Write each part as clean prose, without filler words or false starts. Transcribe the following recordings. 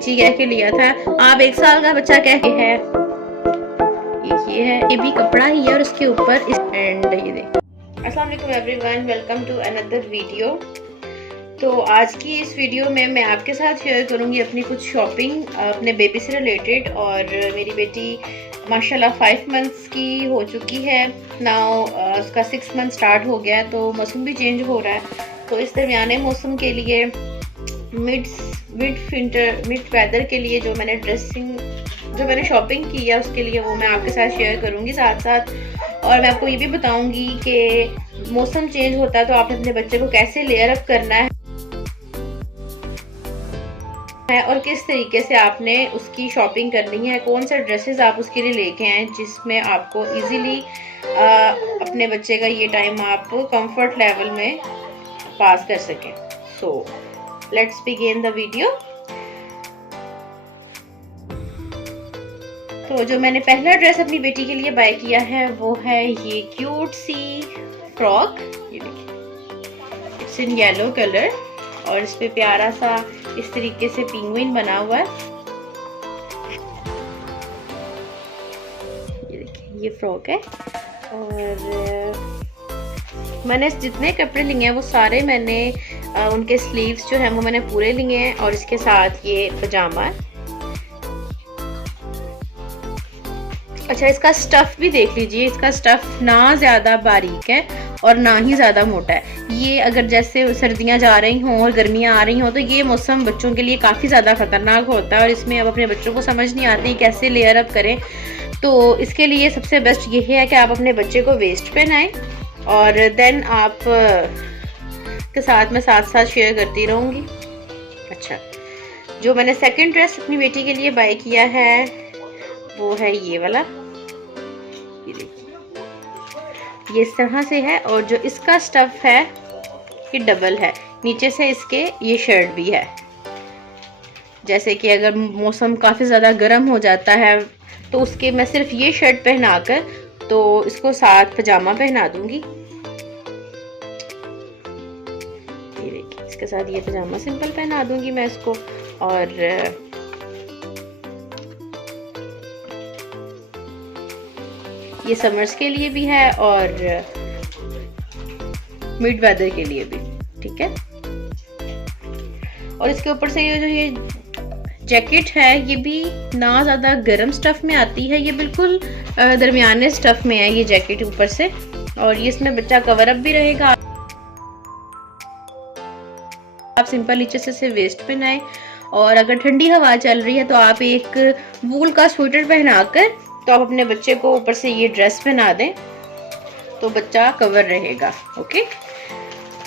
बच्ची कह के लिया था, आप 1 साल का बच्चा कह के है। ये है, ये भी कपड़ा ही है और उसके ऊपर एंड ये देखिए। अस्सलाम वालेकुम everyone, welcome to another video. तो आज की इस वीडियो में मैं आपके साथ शेयर करूंगी अपनी कुछ शॉपिंग अपने बेबी से रिलेटेड। और मेरी बेटी माशाल्लाह 5 मंथ्स की हो चुकी है नाउ, उसका 6 मंथ स्टार्ट हो गया है। तो मौसम भी चेंज हो रहा है, तो इस दरमियाने मौसम के लिए मिड वेदर के लिए जो मैंने शॉपिंग की है उसके लिए वो मैं आपके साथ शेयर करूंगी साथ साथ। और मैं आपको ये भी बताऊंगी कि मौसम चेंज होता है तो आपने अपने बच्चे को कैसे लेयर अप करना है और किस तरीके से आपने उसकी शॉपिंग करनी है, कौन से ड्रेसेस आप उसके लिए लेके आए जिसमें आपको इजीली अपने बच्चे का ये टाइम आप कंफर्ट लेवल में पास कर सकें। So let's begin the video. तो जो मैंने पहला ड्रेस अपनी बेटी के लिए बाय किया है वो है ये क्यूट सी फ्रॉक। ये देखिए, इट्स इन येलो कलर और इस पे प्यारा सा इस तरीके से पेंगुइन बना हुआ है। ये देखिए, ये फ्रॉक है। और मैंने जितने कपड़े लिए हैं वो सारे मैंने उनके स्लीव्स जो हैं वो मैंने पूरे लिए हैं और इसके साथ ये पजामा है। अच्छा, इसका स्टफ भी देख लीजिए, इसका स्टफ ना ज़्यादा बारीक है और ना ही ज़्यादा मोटा है। ये अगर जैसे सर्दियां जा रही हों और गर्मियां आ रही हों तो ये मौसम बच्चों के लिए काफ़ी ज़्यादा ख़तरनाक होता है और इसमें अब अपने बच्चों को समझ नहीं आती कैसे लेयर अप करें। तो इसके लिए सबसे बेस्ट यही है कि आप अपने बच्चे को वेस्ट पहनाएं और देन आप के साथ मैं साथ साथ शेयर करती रहूँगी। अच्छा, जो मैंने सेकेंड ड्रेस अपनी बेटी के लिए बाय किया है वो है ये वाला। ये देखिए, ये इस तरह से है और जो इसका स्टफ है ये डबल है, नीचे से इसके ये शर्ट भी है। जैसे कि अगर मौसम काफ़ी ज़्यादा गर्म हो जाता है तो उसके मैं सिर्फ ये शर्ट पहनाकर तो इसको साथ पजामा पहना दूंगी। ये देखिए, इसके साथ ये पजामा सिंपल पहना दूंगी मैं इसको। और ये समर्स के लिए भी है और मिड वेदर के लिए भी, ठीक है। और इसके ऊपर से ये जो ये जैकेट है ये भी ना ज़्यादा गर्म स्टफ में आती है, ये बिल्कुल दरमियाने स्टफ में है ये जैकेट ऊपर से। और ये इसमें बच्चा कवर अप भी रहेगा। आप सिंपल नीचे से वेस्ट पहनाएं और अगर ठंडी हवा चल रही है तो आप एक वूल का स्वेटर पहनाकर तो आप अपने बच्चे को ऊपर से ये ड्रेस पहना दें तो बच्चा कवर रहेगा। ओके।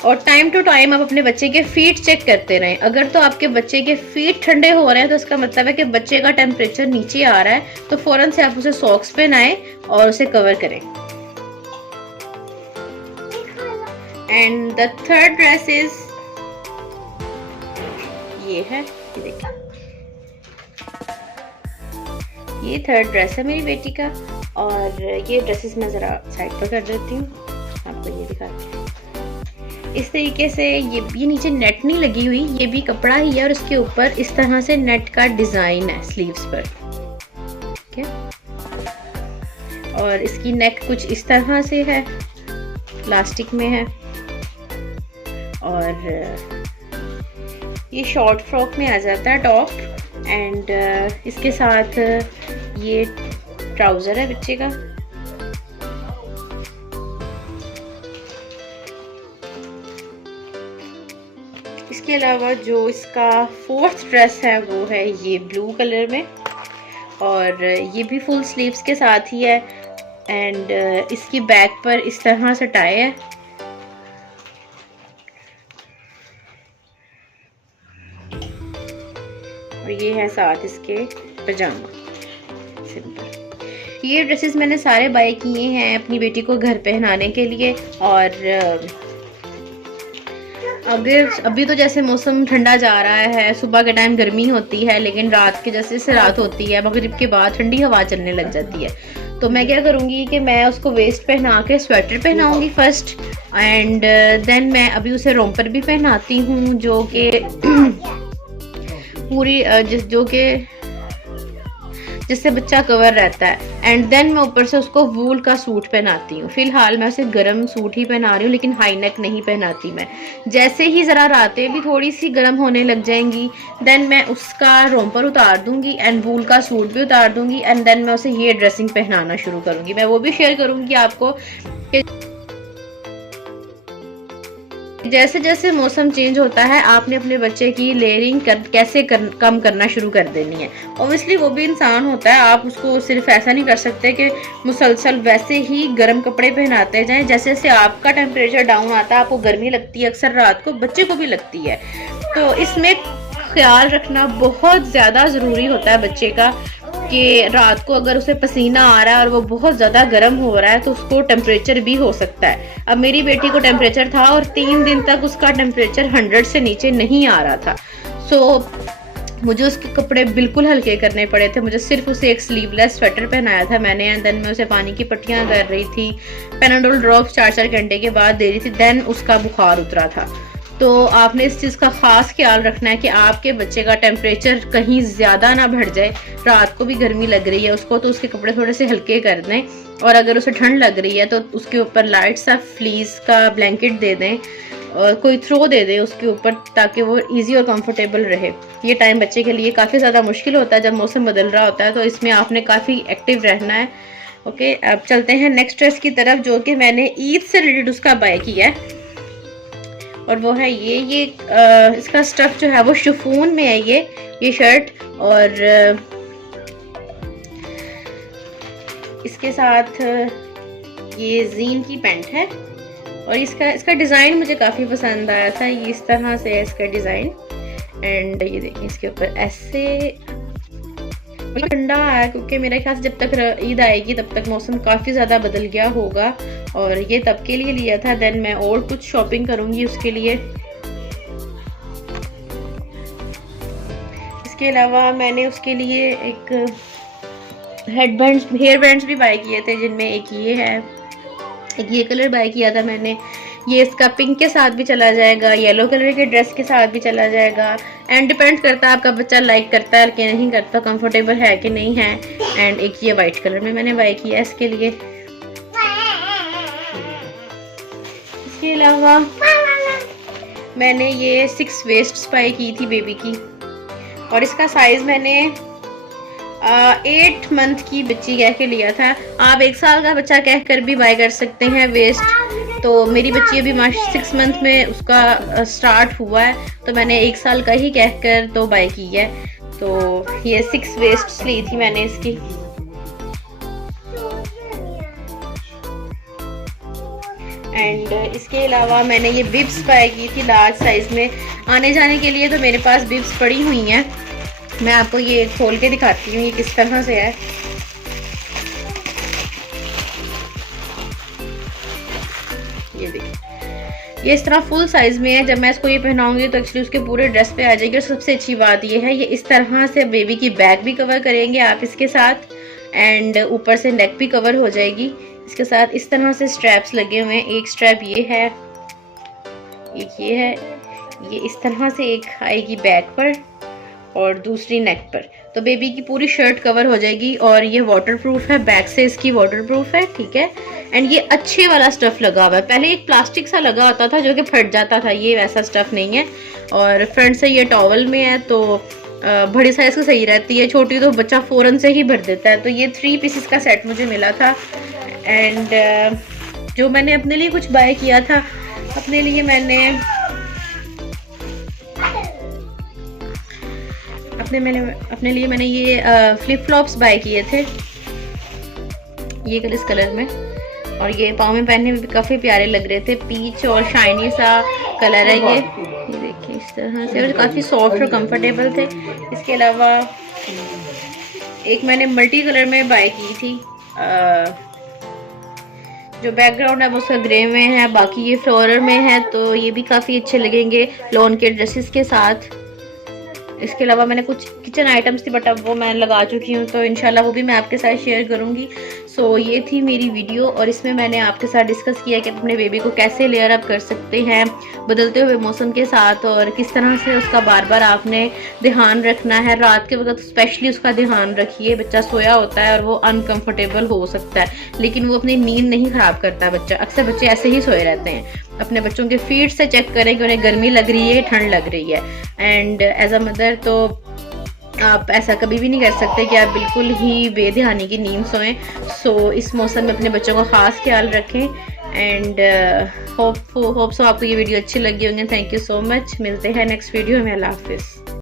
और टाइम टू टाइम आप अपने बच्चे के फीट चेक करते रहें। अगर तो आपके बच्चे के फीट ठंडे हो रहे हैं तो इसका मतलब है कि बच्चे का टेम्परेचर नीचे आ रहा है, तो फौरन से आप उसे सॉक्स पहनाएं और उसे कवर करें। And the third dress is ये है, ये देखिए, ये थर्ड ड्रेस है मेरी बेटी का। और ये ड्रेसेस मैं ज़रा साइड पर कर देती हूँ, आपको ये दिखाती हूँ। इस तरीके से ये नीचे नेट नहीं लगी हुई, ये भी कपड़ा ही है और इसके ऊपर इस तरह से नेट का डिज़ाइन है स्लीव्स पर, ठीक है। और इसकी नेक कुछ इस तरह से है, प्लास्टिक में है। और ये शॉर्ट फ्रॉक में आ जाता है टॉप एंड इसके साथ ये ट्राउजर है बच्चे का। इसके अलावा जो इसका फोर्थ ड्रेस है वो है ये ब्लू कलर में और ये भी फुल स्लीव्स के साथ ही है एंड इसकी बैक पर इस तरह से टाई है। और ये है साथ इसके पजामा सिंपल। ये ड्रेसेस मैंने सारे बाय किए हैं अपनी बेटी को घर पहनाने के लिए। और अगर अभी तो जैसे मौसम ठंडा जा रहा है, सुबह के टाइम गर्मी होती है लेकिन रात के जैसे रात होती है मगरिब के बाद ठंडी हवा चलने लग जाती है, तो मैं क्या करूँगी कि मैं उसको वेस्ट पहना के स्वेटर पहनाऊँगी फर्स्ट एंड देन मैं अभी उसे रोम्पर भी पहनाती हूँ जो कि पूरी जो कि जिससे बच्चा कवर रहता है। एंड देन मैं ऊपर से उसको वूल का सूट पहनाती हूँ। फिलहाल मैं उसे गर्म सूट ही पहना रही हूँ, लेकिन हाई नेक नहीं पहनाती मैं। जैसे ही ज़रा रातें भी थोड़ी सी गर्म होने लग जाएंगी, देन मैं उसका रोम्पर उतार दूंगी एंड वूल का सूट भी उतार दूंगी, एंड देन मैं उसे ये ड्रेसिंग पहनाना शुरू करूँगी। मैं वो भी शेयर करूँगी आपको। जैसे जैसे मौसम चेंज होता है, आपने अपने बच्चे की लेयरिंग कम करना शुरू कर देनी है। ऑब्वियसली वो भी इंसान होता है, आप उसको सिर्फ ऐसा नहीं कर सकते कि मुसलसल वैसे ही गर्म कपड़े पहनाते जाएं। जैसे जैसे आपका टेम्परेचर डाउन आता है, आपको गर्मी लगती है, अक्सर रात को बच्चे को भी लगती है। तो इसमें ख्याल रखना बहुत ज़्यादा ज़रूरी होता है बच्चे का, कि रात को अगर उसे पसीना आ रहा है और वो बहुत ज़्यादा गर्म हो रहा है तो उसको टेम्परेचर भी हो सकता है। अब मेरी बेटी को टेम्परेचर था और 3 दिन तक उसका टेम्परेचर 100 से नीचे नहीं आ रहा था। सो मुझे उसके कपड़े बिल्कुल हल्के करने पड़े थे। मुझे सिर्फ उसे एक स्लीवलेस स्वेटर पहनाया था मैंने, एंड देन मैं उसे पानी की पट्टियाँ कर रही थी, पेनाडोल ड्रॉप्स 4-4 घंटे के बाद दे रही थी, देन उसका बुखार उतरा था। तो आपने इस चीज़ का ख़ास ख्याल रखना है कि आपके बच्चे का टेम्परेचर कहीं ज़्यादा ना बढ़ जाए। रात को भी गर्मी लग रही है उसको, तो उसके कपड़े थोड़े से हल्के कर दें, और अगर उसे ठंड लग रही है तो उसके ऊपर लाइट सा फ्लीस का ब्लैंकेट दे दें और कोई थ्रो दे दें उसके ऊपर, ताकि वो इजी और कंफर्टेबल रहे। ये टाइम बच्चे के लिए काफ़ी ज़्यादा मुश्किल होता है जब मौसम बदल रहा होता है, तो इसमें आपने काफ़ी एक्टिव रहना है। ओके, अब चलते हैं नेक्स्ट ड्रेस की तरफ, जो कि मैंने ईद से रिलेटेड उसका बाय किया है, और वो है ये इसका स्टफ जो है वो शिफॉन में है। ये शर्ट, और इसके साथ ये जीन की पैंट है, और इसका डिज़ाइन मुझे काफ़ी पसंद आया था। ये इस तरह से है इसका डिज़ाइन, एंड ये देखिए इसके ऊपर ऐसे ठंडा है, क्योंकि मेरे ख्याल से जब तक ईद आएगी तब तक मौसम काफ़ी ज़्यादा बदल गया होगा, और ये तब के लिए लिया था। देन मैं और कुछ शॉपिंग करूँगी उसके लिए। इसके अलावा मैंने उसके लिए एक हेयर बैंड्स भी बाय किए थे, जिनमें एक ये है, एक ये कलर बाय किया था मैंने। ये इसका पिंक के साथ भी चला जाएगा, येलो कलर के ड्रेस के साथ भी चला जाएगा, एंड डिपेंड करता है आपका बच्चा लाइक करता है कि नहीं करता, कंफर्टेबल है कि नहीं है। एंड एक ये वाइट कलर में मैंने बाय किया इसके लिए। इसके अलावा मैंने ये 6 वेस्ट बाय की थी बेबी की, और इसका साइज़ मैंने 8 मंथ की बच्ची कह के लिया था। आप 1 साल का बच्चा कह कर भी बाय कर सकते हैं वेस्ट। तो मेरी बच्ची अभी 6 मंथ में उसका स्टार्ट हुआ है, तो मैंने 1 साल का ही कहकर तो बाय की है। तो ये 6 वेस्ट ली थी मैंने इसकी। एंड इसके अलावा मैंने ये बिब्स बाय की थी लार्ज साइज़ में। आने जाने के लिए तो मेरे पास बिब्स पड़ी हुई हैं, मैं आपको ये खोल के दिखाती हूँ ये किस तरह से है। ये देखिए, ये इस तरह फुल साइज में है। जब मैं इसको ये पहनाऊंगी तो एक्चुअली उसके पूरे ड्रेस पे आ जाएगी। और सबसे अच्छी बात ये है, ये इस तरह से बेबी की बैक भी कवर करेंगे आप इसके साथ, एंड ऊपर से नेक भी कवर हो जाएगी। इसके साथ इस तरह से स्ट्रैप्स लगे हुए हैं। एक स्ट्रैप ये है, एक ये है, ये इस तरह से एक आएगी बैक पर और दूसरी नेक पर। तो बेबी की पूरी शर्ट कवर हो जाएगी, और ये वाटरप्रूफ है, बैक से इसकी वाटरप्रूफ है, ठीक है। एंड ये अच्छे वाला स्टफ लगा हुआ है। पहले एक प्लास्टिक सा लगा होता था जो कि फट जाता था, ये वैसा स्टफ नहीं है। और फ्रंट से ये टॉवल में है, तो बड़ी साइज की सही रहती है, छोटी तो बच्चा फ़ौरन से ही भर देता है। तो ये 3 पीसेस का सेट मुझे मिला था। एंड जो मैंने अपने लिए कुछ बाय किया था, अपने लिए मैंने ये फ्लिप फ्लॉप्स बाय किए थे, ये इस कलर में, और ये पाँव में पहनने में भी काफ़ी प्यारे लग रहे थे। पीच और शाइनी सा कलर है ये देखिए इस तरह से, और काफ़ी सॉफ्ट और कंफर्टेबल थे। इसके अलावा एक मैंने मल्टी कलर में बाय की थी, जो बैकग्राउंड है वो उसका ग्रे में है, बाकी ये फ्लोरल में है, तो ये भी काफ़ी अच्छे लगेंगे लॉन के ड्रेसेस के साथ। इसके अलावा मैंने कुछ किचन आइटम्स थी बट अब वो मैं लगा चुकी हूँ, तो इंशाल्लाह वो भी मैं आपके साथ शेयर करूँगी। सो ये थी मेरी वीडियो और इसमें मैंने आपके साथ डिस्कस किया कि अपने बेबी को कैसे लेयर अप कर सकते हैं बदलते हुए मौसम के साथ, और किस तरह से उसका बार बार आपने ध्यान रखना है। रात के वक्त स्पेशली उसका ध्यान रखिए, बच्चा सोया होता है और वो अनकंफर्टेबल हो सकता है, लेकिन वो अपनी नींद नहीं खराब करता बच्चा। अक्सर बच्चे ऐसे ही सोए रहते हैं। अपने बच्चों के फीट से चेक करें कि उन्हें गर्मी लग रही है, ठंड लग रही है। एंड एज अ मदर तो आप ऐसा कभी भी नहीं कर सकते कि आप बिल्कुल ही बेध्यानी की नींद सोएं। सो इस मौसम में अपने बच्चों का ख़ास ख्याल रखें। एंड होप सो आपको ये वीडियो अच्छी लगी होंगी। Thank you so much. मिलते हैं नेक्स्ट वीडियो में। अल्लाह हाफिज़।